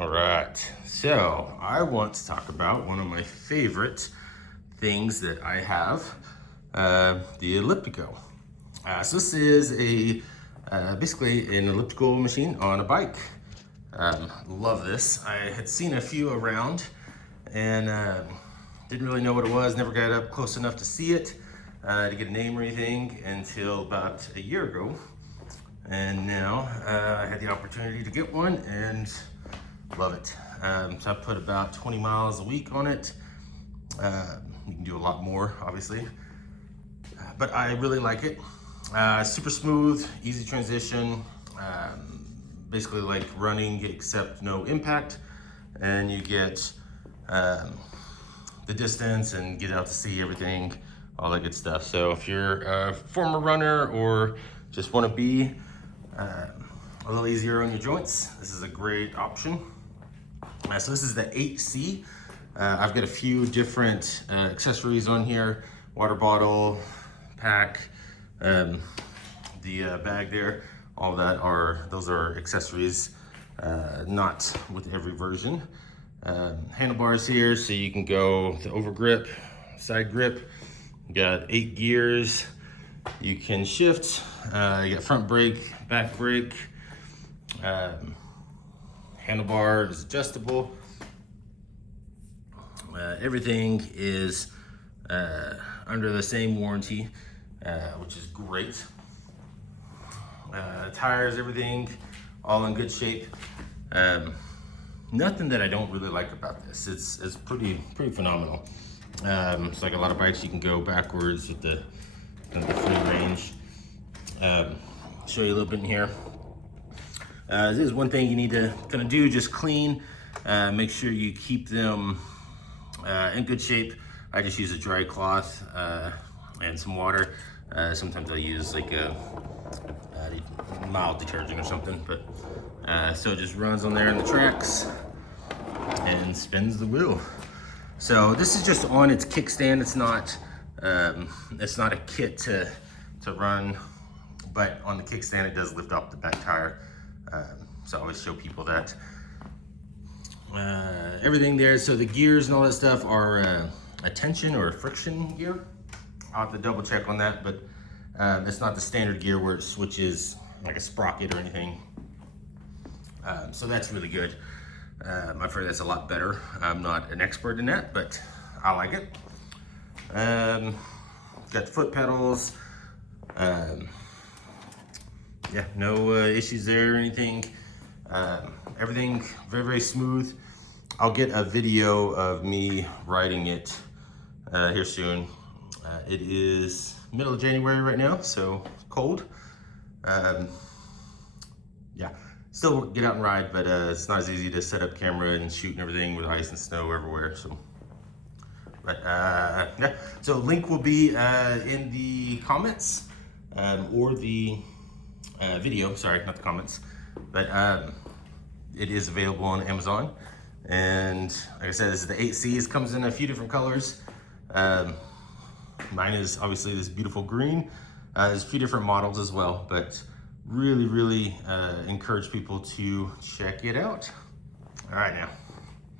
All right, so I want to talk about one of my favorite things that I have, the Elliptico. So this is a basically an elliptical machine on a bike. Love this. I had seen a few around and didn't really know what it was, never got up close enough to see it, to get a name or anything until about a year ago. And now I had the opportunity to get one and love it. So I put about 20 miles a week on it. You can do a lot more, obviously, but I really like it. Super smooth, easy transition, basically like running except no impact, and you get the distance and get out to see everything, all that good stuff. So if you're a former runner or just want to be a little easier on your joints, this is a great option. So this is the 8C. I've got a few different accessories on here: water bottle, pack, the bag there. All that those are accessories, not with every version. Handlebars here, so you can go to over grip, side grip. You got 8 gears. You can shift. You got front brake, back brake. Handlebar is adjustable. Everything is under the same warranty, which is great. Tires, everything, all in good shape. Nothing that I don't really like about this. It's pretty phenomenal. It's like a lot of bikes, you can go backwards with the free range. Show you a little bit in here. This is one thing you need to kind of do, just clean. Make sure you keep them in good shape. I just use a dry cloth and some water. Sometimes I use like a mild detergent or something, but so it just runs on there in the tracks and spins the wheel. So this is just on its kickstand. It's not a kit to run, but on the kickstand it does lift off the back tire. So I always show people that. Everything there, so the gears and all that stuff are a tension or a friction gear. I'll have to double check on that, but it's not the standard gear where it switches like a sprocket or anything. So that's really good. I've heard that's a lot better. I'm not an expert in that, but I like it. Got the foot pedals. Yeah, no issues there or anything. Everything very smooth. I'll get a video of me riding it here soon. It is middle of January right now, so cold. Yeah, still get out and ride, but it's not as easy to set up camera and shoot and everything with ice and snow everywhere. So, but yeah, so link will be in the comments or the video. Sorry, not the comments, but it is available on Amazon. And like I said, this is the 8C. It comes in a few different colors. Mine is obviously this beautiful green. There's a few different models as well, but really encourage people to check it out. All right, now.